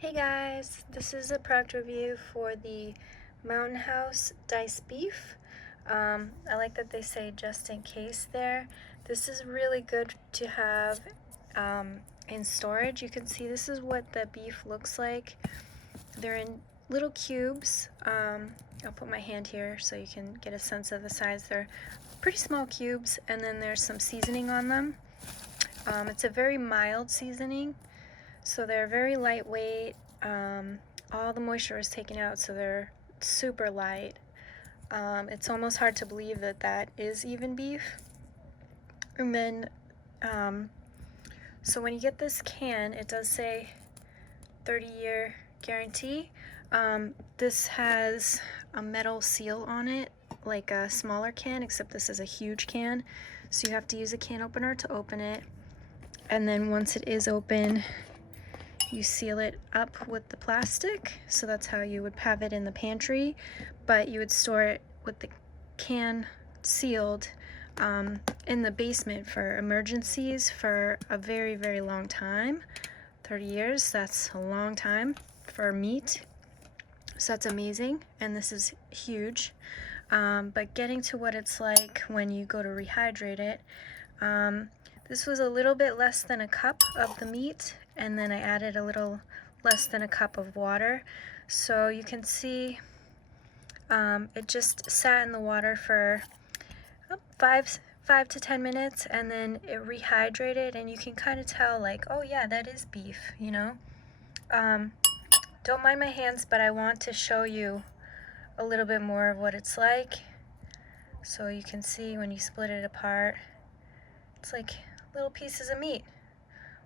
Hey guys, this is a product review for the Mountain House diced beef. I like that they say just in case there. This is really good to have in storage. You can see this is what the beef looks like. They're in little cubes. I'll put my hand here so you can get a sense of the size. They're pretty small cubes, and then there's some seasoning on them. It's a very mild seasoning. So they're very lightweight. All the moisture is taken out, so they're super light. It's almost hard to believe that that is even beef. And then, so when you get this can, it does say 30-year guarantee. This has a metal seal on it, like a smaller can, except this is a huge can. So you have to use a can opener to open it. And then once it is open, you seal it up with the plastic, so that's how you would have it in the pantry, but you would store it with the can sealed in the basement for emergencies for a very, very long time. 30 years, that's a long time for meat, so that's amazing, and this is huge. But getting to what it's like when you go to rehydrate it, this was a little bit less than a cup of the meat, and then I added a little less than a cup of water. So you can see it just sat in the water for 5 to 10 minutes, and then it rehydrated, and you can kind of tell, like, oh yeah, that is beef, you know? Don't mind my hands, but I want to show you a little bit more of what it's like. So you can see when you split it apart, it's like little pieces of meat,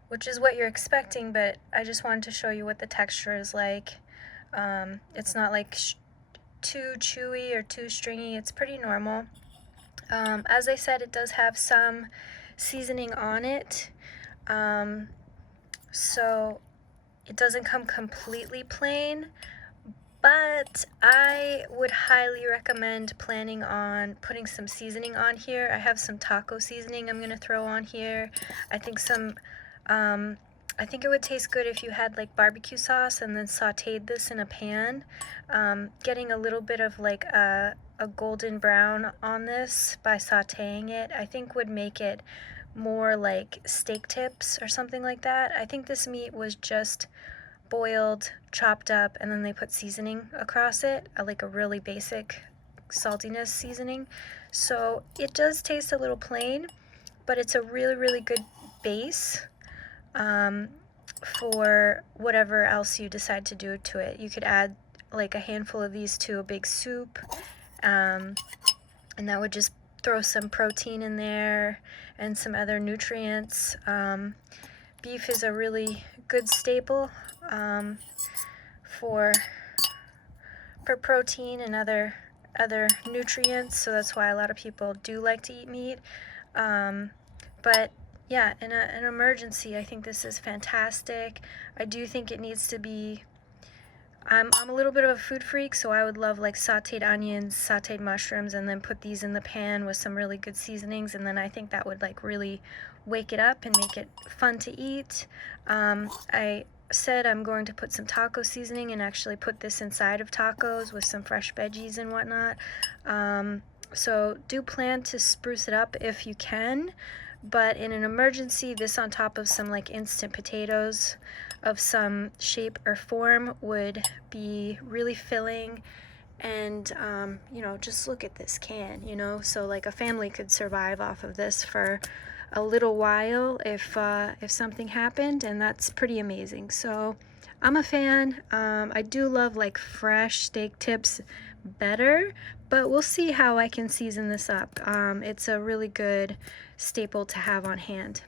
which is what you're expecting, but I just wanted to show you what the texture is like. It's not like too chewy or too stringy. It's pretty normal. As I said, it does have some seasoning on it, so it doesn't come completely plain, but I would highly recommend planning on putting some seasoning on here. I have some taco seasoning I'm gonna throw on here. I think I think it would taste good if you had like barbecue sauce and then sauteed this in a pan. Getting a little bit of like a golden brown on this by sauteing it, I think would make it more like steak tips or something like that. I think this meat was just boiled, chopped up, and then they put seasoning across it, like a really basic saltiness seasoning. So it does taste a little plain, but it's a really, really good base for whatever else you decide to do to it. You could add like a handful of these to a big soup, and that would just throw some protein in there and some other nutrients. Beef is a really good staple for protein and other nutrients, so that's why a lot of people do like to eat meat. But yeah, in an emergency, I think this is fantastic. I do think it needs to be, I'm a little bit of a food freak, so I would love like sauteed onions, sauteed mushrooms, and then put these in the pan with some really good seasonings, and then I think that would like really wake it up and make it fun to eat. I said I'm going to put some taco seasoning and actually put this inside of tacos with some fresh veggies and whatnot. So do plan to spruce it up if you can, but in an emergency, this on top of some like instant potatoes of some shape or form would be really filling. And you know, just look at this can, you know, so like a family could survive off of this for a little while if something happened, and that's pretty amazing. So I'm a fan. I do love like fresh steak tips better, but we'll see how I can season this up. It's a really good staple to have on hand.